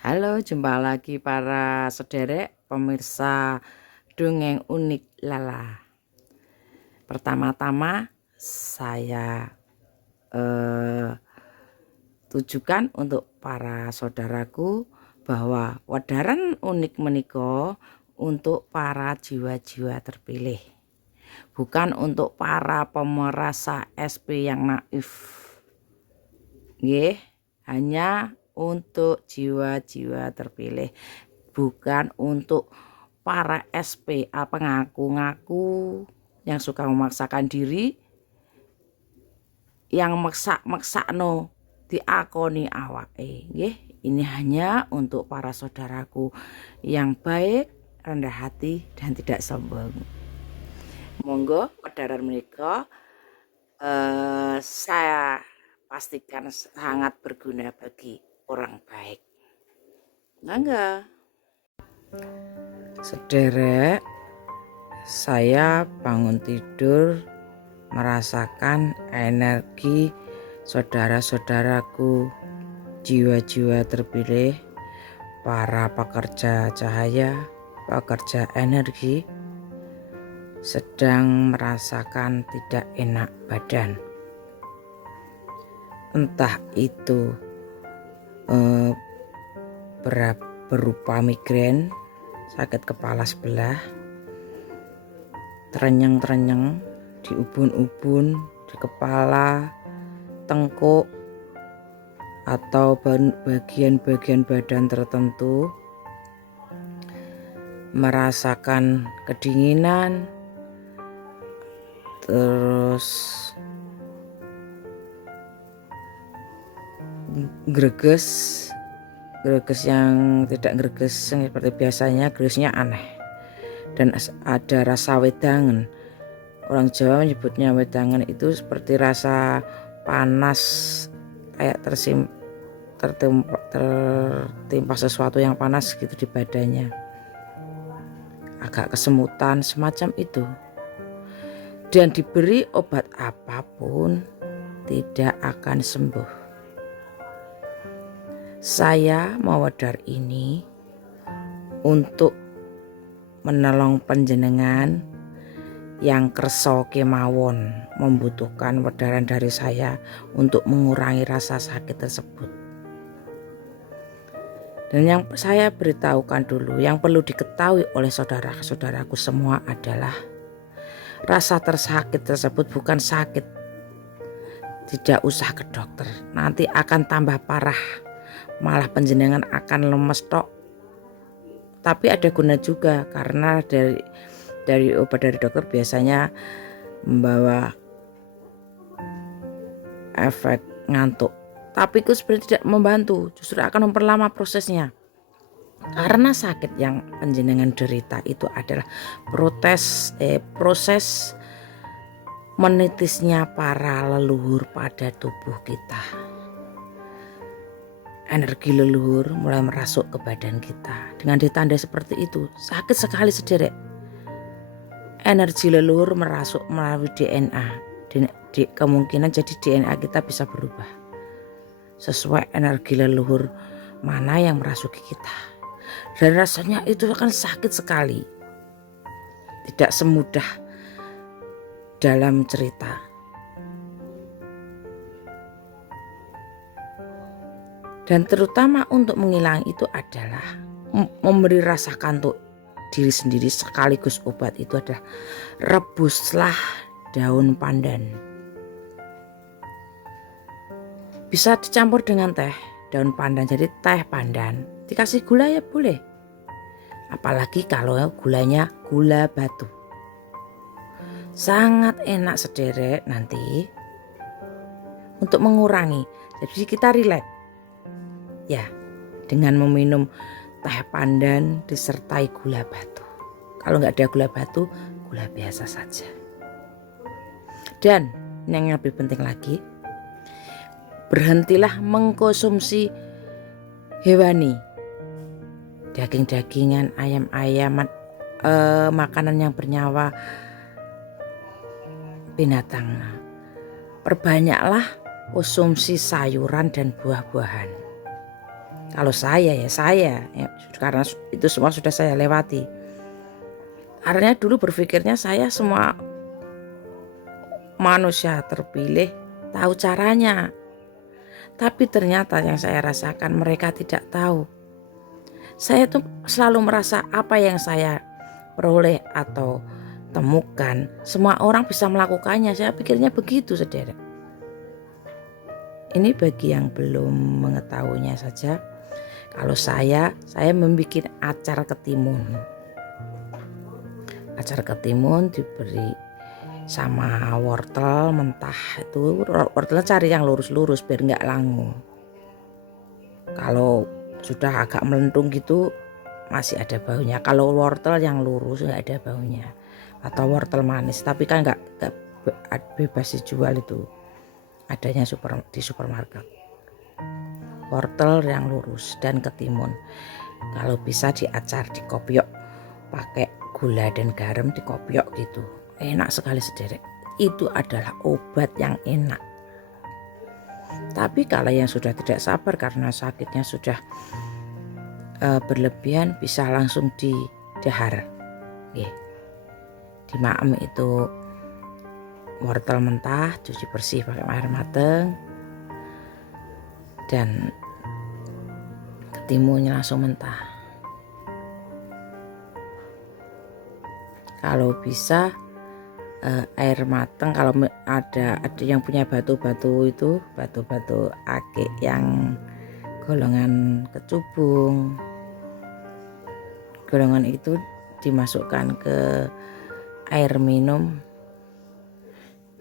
Halo, jumpa lagi para sederek pemirsa dongeng unik Lala. Pertama-tama saya tujukan untuk para saudaraku bahwa wadaran unik menika untuk para jiwa-jiwa terpilih, bukan untuk para pemerasa SP yang naif. Nggih, hanya untuk jiwa-jiwa terpilih, bukan untuk para SP ngaku-ngaku yang suka memaksakan diri, yang maksa-maksakno diakoni awake. Nggih, ini hanya untuk para saudaraku yang baik, rendah hati dan tidak sombong. Monggo wedharan menika saya pastikan sangat berguna bagi orang baik. Mangga. Sederek, saya bangun tidur merasakan energi saudara-saudaraku, jiwa-jiwa terpilih, para pekerja cahaya, pekerja energi, sedang merasakan tidak enak badan. Entah itu berupa migrain, sakit kepala sebelah, terenyeng-terenyeng di ubun-ubun, di kepala, tengkuk, atau bagian-bagian badan tertentu, merasakan kedinginan, terus greges yang tidak greges seperti biasanya, gregesnya aneh dan ada rasa wedangan. Orang Jawa menyebutnya wedangan, itu seperti rasa panas, kayak tertimpa sesuatu yang panas gitu di badannya, agak kesemutan semacam itu, dan diberi obat apapun tidak akan sembuh. Saya mewedar ini untuk menolong panjenengan yang kersa kemawon membutuhkan wedaran dari saya untuk mengurangi rasa sakit tersebut. Dan yang saya beritahukan dulu, yang perlu diketahui oleh saudara-saudaraku semua adalah rasa tersakit tersebut bukan sakit. Tidak usah ke dokter, nanti akan tambah parah, malah panjenengan akan lemes tok. Tapi ada guna juga, karena dari obat dari dokter biasanya membawa efek ngantuk, tapi itu sebenarnya tidak membantu, justru akan memperlama prosesnya. Karena sakit yang panjenengan derita itu adalah proses menitisnya para leluhur pada tubuh kita. Energi leluhur mulai merasuk ke badan kita. Dengan ditanda seperti itu, sakit sekali sederek. Energi leluhur merasuk melalui DNA. Kemungkinan jadi DNA kita bisa berubah sesuai energi leluhur mana yang merasuki kita. Dan rasanya itu akan sakit sekali. Tidak semudah dalam cerita. Dan terutama untuk menghilangi itu adalah memberi rasa kantuk diri sendiri sekaligus obat itu adalah rebuslah daun pandan. Bisa dicampur dengan teh, daun pandan, jadi teh pandan. Dikasih gula ya boleh. Apalagi kalau gulanya gula batu. Sangat enak sederek nanti untuk mengurangi. Jadi kita rileks. Ya, dengan meminum teh pandan disertai gula batu. Kalau nggak ada gula batu, gula biasa saja. Dan yang lebih penting lagi, berhentilah mengkonsumsi hewani, daging-dagingan, ayam-ayaman, makanan yang bernyawa binatang. Perbanyaklah konsumsi sayuran dan buah-buahan. Kalau saya ya karena itu semua sudah saya lewati. Karena dulu berpikirnya saya semua manusia terpilih tahu caranya. Tapi ternyata yang saya rasakan mereka tidak tahu. Saya tuh selalu merasa apa yang saya peroleh atau temukan, semua orang bisa melakukannya. Saya pikirnya begitu, saudara. Ini bagi yang belum mengetahuinya saja. Kalau saya membuat acar ketimun. Acar ketimun diberi sama wortel mentah. Itu wortelnya cari yang lurus-lurus biar nggak langu. Kalau sudah agak melentung gitu masih ada baunya. Kalau wortel yang lurus nggak ada baunya. Atau wortel manis, tapi kan nggak bebas dijual itu. Adanya di supermarket. Wortel yang lurus dan ketimun. Kalau bisa diacar, dikopiok pakai gula dan garam, dikopiok gitu. Enak sekali, saudara. Itu adalah obat yang enak. Tapi kalau yang sudah tidak sabar karena sakitnya sudah berlebihan, bisa langsung didahar. Dimaem itu wortel mentah, cuci bersih pakai air mateng, dan ketimunnya langsung mentah. Kalau bisa air mateng, kalau ada yang punya batu-batu itu, batu-batu akik yang golongan kecubung, golongan itu dimasukkan ke air minum,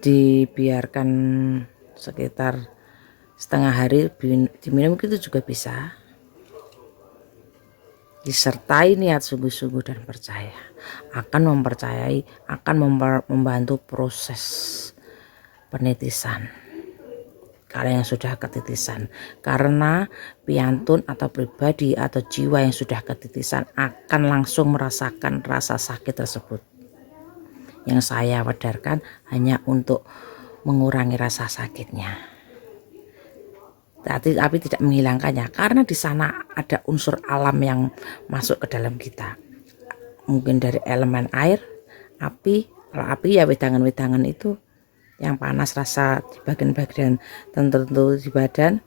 dibiarkan sekitar setengah hari, diminum gitu juga bisa. Disertai niat sungguh-sungguh dan percaya, akan membantu proses penitisan. Kalau yang sudah ketitisan, karena piantun atau pribadi atau jiwa yang sudah ketitisan akan langsung merasakan rasa sakit tersebut. Yang saya wadarkan hanya untuk mengurangi rasa sakitnya, tapi tidak menghilangkannya, karena di sana ada unsur alam yang masuk ke dalam kita. Mungkin dari elemen air, api. Kalau api ya wedangan-wedangan itu yang panas rasa di bagian-bagian tertentu di badan,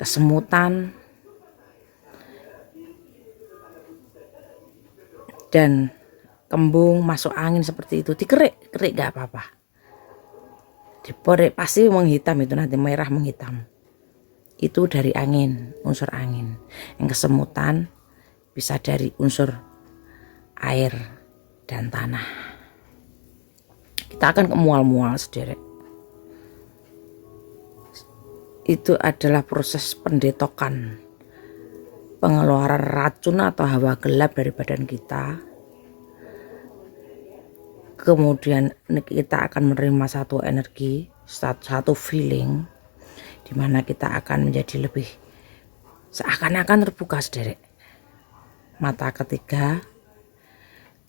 kesemutan, dan kembung masuk angin seperti itu, dikerik gak apa-apa. Diporek pasti menghitam, itu nanti merah menghitam. Itu dari angin, unsur angin. Yang kesemutan bisa dari unsur air dan tanah. Kita akan kemual-mual, saudara. Itu adalah proses pendetokan, pengeluaran racun atau hawa gelap dari badan kita. Kemudian kita akan menerima satu energi, satu feeling, di mana kita akan menjadi lebih seakan-akan terbuka, saudara. Mata ketiga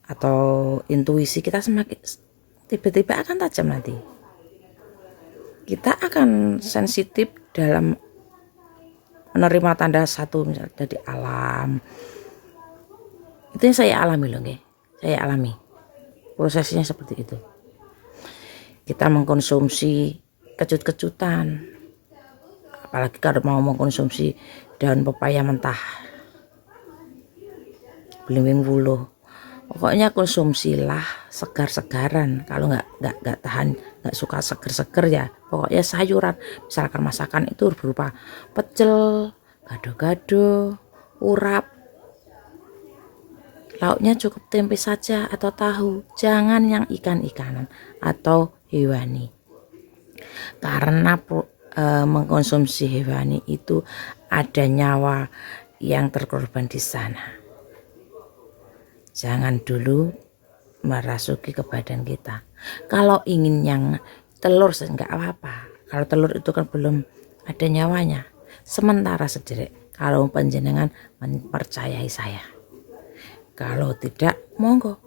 atau intuisi kita semakin tiba-tiba akan tajam nanti. Kita akan sensitif dalam menerima tanda satu, misalnya dari alam. Itu yang saya alami loh, saya alami. Prosesnya seperti itu. Kita mengkonsumsi kecut-kecutan, apalagi kalau mau mengkonsumsi daun pepaya mentah, belimbing wuluh, pokoknya konsumsilah segar-segaran. Kalau nggak tahan, nggak suka seger-seger ya, pokoknya sayuran. Misalkan masakan itu berupa pecel, gado-gado, urap. Lauknya cukup tempe saja atau tahu, jangan yang ikan-ikanan atau hewani. Karena mengkonsumsi hewani itu ada nyawa yang terkorban di sana. Jangan dulu merasuki ke badan kita. Kalau ingin yang telur enggak apa-apa. Kalau telur itu kan belum ada nyawanya. Sementara saudara, kalau panjenengan mempercayai saya. Kalau tidak, monggo.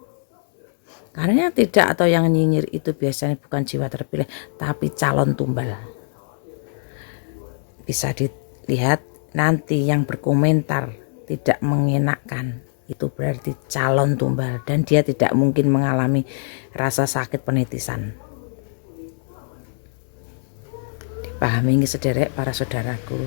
Karena yang tidak atau yang nyinyir itu biasanya bukan jiwa terpilih, tapi calon tumbal. Bisa dilihat nanti yang berkomentar tidak mengenakan, itu berarti calon tumbal dan dia tidak mungkin mengalami rasa sakit penitisan. Dipahami nggih sederek para saudaraku,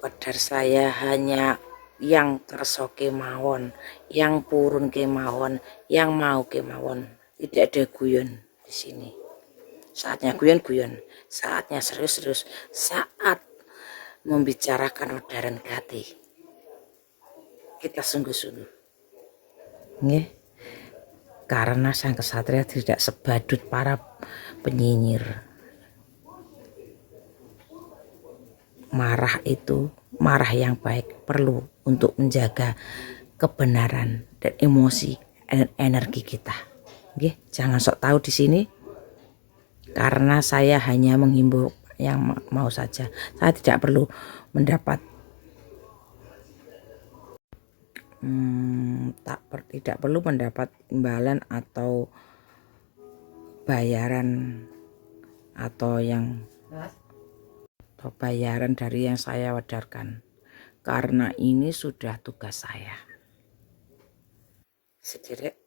wedar saya hanya yang kerso kemawon, yang purun kemawon, yang mau kemawon. Tidak ada guyon di sini. Saatnya guyon-guyon, saatnya serius-serius, saat membicarakan wedaran gati. Kita sungguh-sungguh. Nggih. Karena sang kesatria tidak sebadut para penyinyir. Marah itu, marah yang baik perlu untuk menjaga kebenaran dan emosi dan energi kita. Nggih, jangan sok tahu di sini. Karena saya hanya menghimbau yang mau saja. Saya tidak perlu mendapat tidak perlu mendapat imbalan atau bayaran bayaran dari yang saya wedarkan. Karena ini sudah tugas saya. Sederek,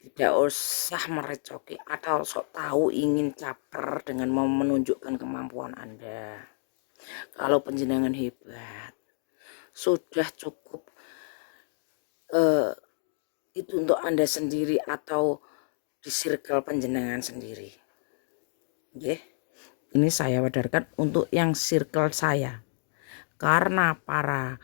tidak usah merecoki atau sok tahu ingin caper dengan mau menunjukkan kemampuan Anda. Kalau penjenengan hebat, sudah cukup itu untuk Anda sendiri atau di circle penjenengan sendiri. Oke, ini saya wedarkan untuk yang circle saya. Karena para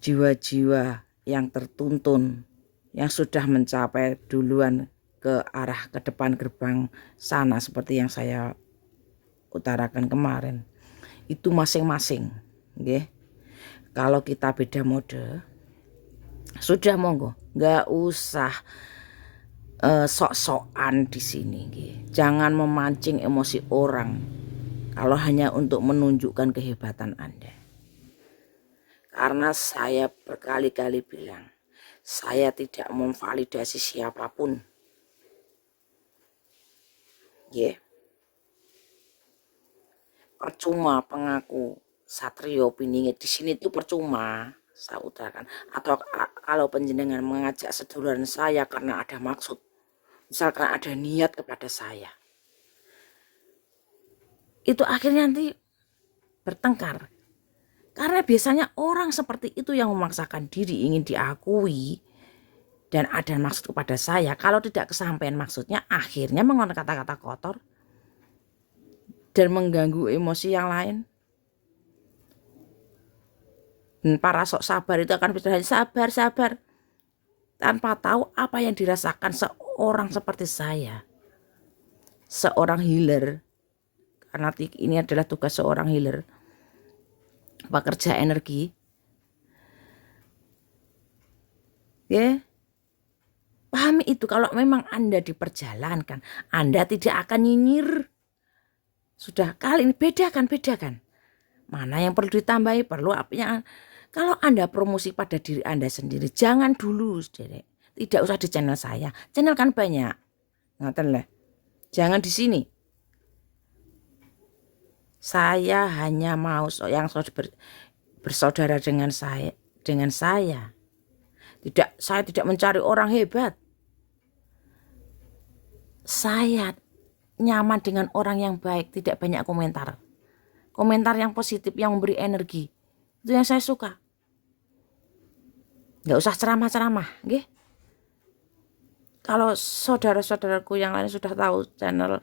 jiwa-jiwa yang tertuntun, yang sudah mencapai duluan ke arah ke depan gerbang sana seperti yang saya utarakan kemarin, itu masing-masing. Nggih. Kalau kita beda mode, sudah monggo, nggak usah sok-sokan di sini. Nggih. Jangan memancing emosi orang kalau hanya untuk menunjukkan kehebatan Anda. Karena saya berkali-kali bilang, saya tidak memvalidasi siapapun. Yeah. Percuma pengaku satrio piningit di sini itu percuma, saya utarakan. Atau kalau penjenengan mengajak seduluran saya karena ada maksud, misalkan ada niat kepada saya, itu akhirnya nanti bertengkar. Karena biasanya orang seperti itu yang memaksakan diri ingin diakui dan ada maksud kepada saya. Kalau tidak kesampaian maksudnya, akhirnya mengeluarkan kata-kata kotor dan mengganggu emosi yang lain. Dan para sok sabar itu akan berkata sabar tanpa tahu apa yang dirasakan seorang seperti saya, seorang healer. Karena ini adalah tugas seorang healer, pekerja energi. Ya, pahami itu. Kalau memang Anda diperjalankan, Anda tidak akan nyinyir. Sudah, kali ini bedakan. Mana yang perlu ditambahi, perlu apa yang. Kalau Anda promosi pada diri Anda sendiri, jangan dulu, saudara. Tidak usah di channel saya. Channel kan banyak. Ngaten lah. Jangan di sini. Saya hanya mau yang bersaudara dengan saya. Saya tidak mencari orang hebat. Saya nyaman dengan orang yang baik, tidak banyak komentar. Komentar yang positif, yang memberi energi. Itu yang saya suka. Nggak usah ceramah-ceramah, nggih. Kalau saudara-saudaraku yang lain sudah tahu channel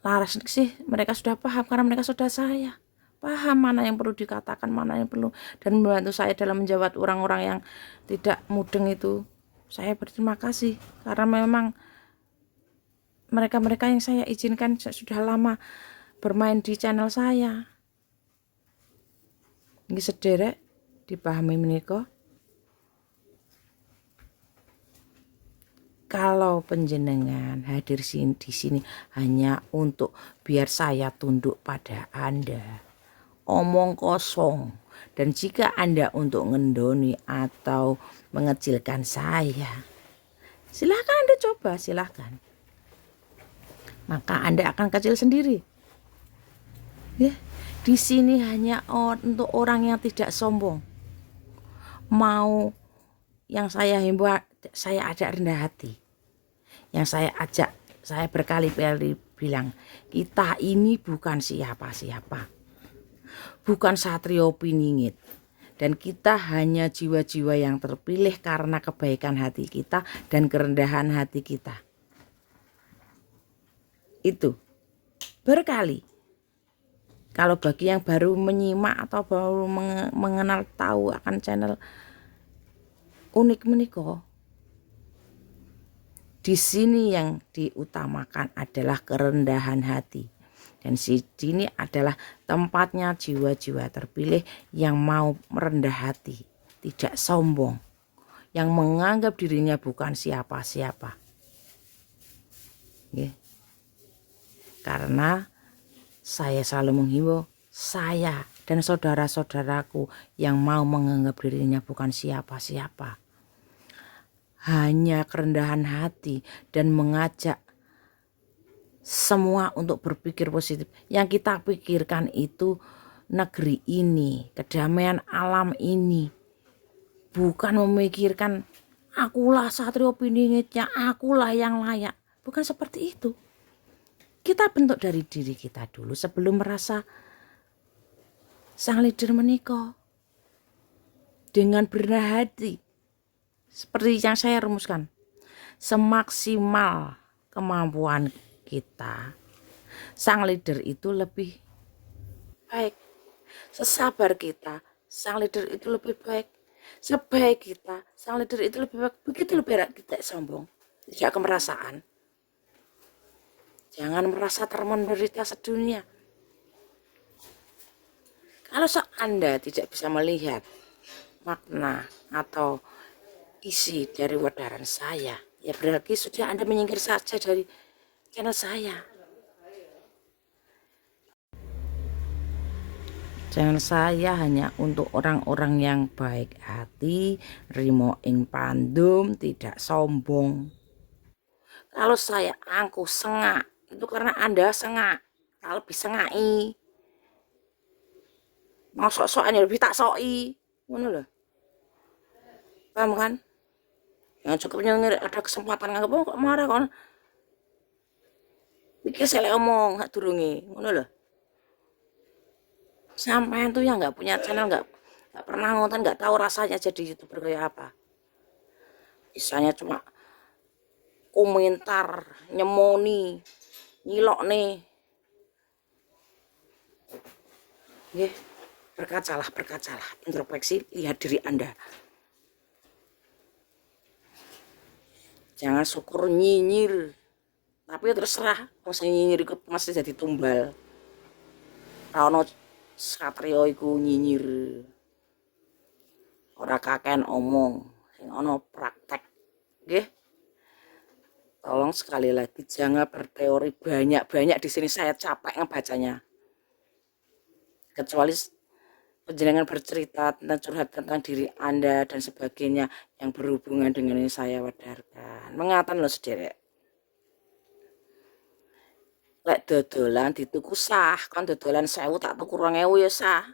Laras sih, mereka sudah paham karena mereka sudah saya. Paham mana yang perlu dikatakan, mana yang perlu, dan membantu saya dalam menjawab orang-orang yang tidak mudeng itu. Saya berterima kasih karena memang mereka-mereka yang saya izinkan sudah lama bermain di channel saya. Ini sederek dipahami menika. Kalau penjenengan hadir di sini hanya untuk biar saya tunduk pada Anda, omong kosong. Dan jika Anda untuk ngendoni atau mengecilkan saya, silahkan Anda coba, silahkan. Maka Anda akan kecil sendiri. Ya, Di sini hanya untuk orang yang tidak sombong. Mau yang saya himbau, saya ajak rendah hati. Yang saya ajak, saya berkali-kali bilang, kita ini bukan siapa-siapa. Bukan satrio piningit. Dan kita hanya jiwa-jiwa yang terpilih karena kebaikan hati kita dan kerendahan hati kita. Itu berkali. Kalau bagi yang baru menyimak atau baru mengenal tahu akan channel Unik Meniko, di sini yang diutamakan adalah kerendahan hati. Dan sini adalah tempatnya jiwa-jiwa terpilih yang mau merendah hati, tidak sombong, yang menganggap dirinya bukan siapa-siapa. Karena saya selalu menghimbau saya dan saudara-saudaraku yang mau menganggap dirinya bukan siapa-siapa, hanya kerendahan hati dan mengajak semua untuk berpikir positif. Yang kita pikirkan itu negeri ini, kedamaian alam ini, bukan memikirkan akulah satrio piningitnya, akulah yang layak. Bukan seperti itu. Kita bentuk dari diri kita dulu sebelum merasa sang leader menikah dengan berendah hati. Seperti yang saya rumuskan, semaksimal kemampuan kita, sang leader itu lebih baik. Sesabar kita, sang leader itu lebih baik. Sebaik kita, sang leader itu lebih baik. Begitu lebih kita sombong, tidak kemerasaan. Jangan merasa termenderita sedunia. Kalau Anda tidak bisa melihat makna atau isi dari wadaran saya, ya berarti sudah Anda menyingkir saja dari channel saya. Channel saya hanya untuk orang-orang yang baik hati, rimo ing pandum, tidak sombong. Kalau saya angkuh sengak, itu karena Anda sengak. Kalau lebih sengai, mau sok-sokan ya lebih tak soi, ngono loh. Paham kan? Yang cukup nyengir ada kesempatan nganggep kok marah kon. Pikir saya omong gak durungi, ngono loh. Sampai tuh yang nggak punya channel, nggak pernah nonton, nggak tahu rasanya jadi YouTuber kayak apa. Misalnya cuma komentar, nyemoni, nyilok nih. Berkacalah, introspeksi, lihat diri Anda. Jangan syukur nyinyir, tapi terserah, masa nyinyir itu masih jadi tumbal. Rano satrio iku nyinyir, ora kaken omong, sing ono praktek, nggih. Tolong sekali lagi jangan berteori banyak-banyak di sini, saya capek ngebacanya. Kecuali penjenengan bercerita tentang curhat tentang diri Anda dan sebagainya yang berhubungan dengan ini saya wadarkan. Mengatakan loh sederek. Lek dodolan dituku sah, kan dodolan 1000 tak tuku 2000 ya sah.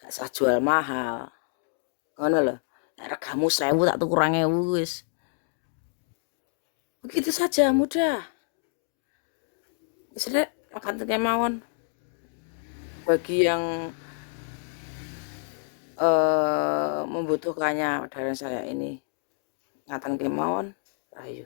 Gak sah jual mahal. Ngono lho. Lek regamu 1000 tak tuku 2000 wis. Begitu saja, mudah. Wis rek, makan kemawon. Bagi yang membutuhkannya dari saya ini, ngatan kemawon, rayu.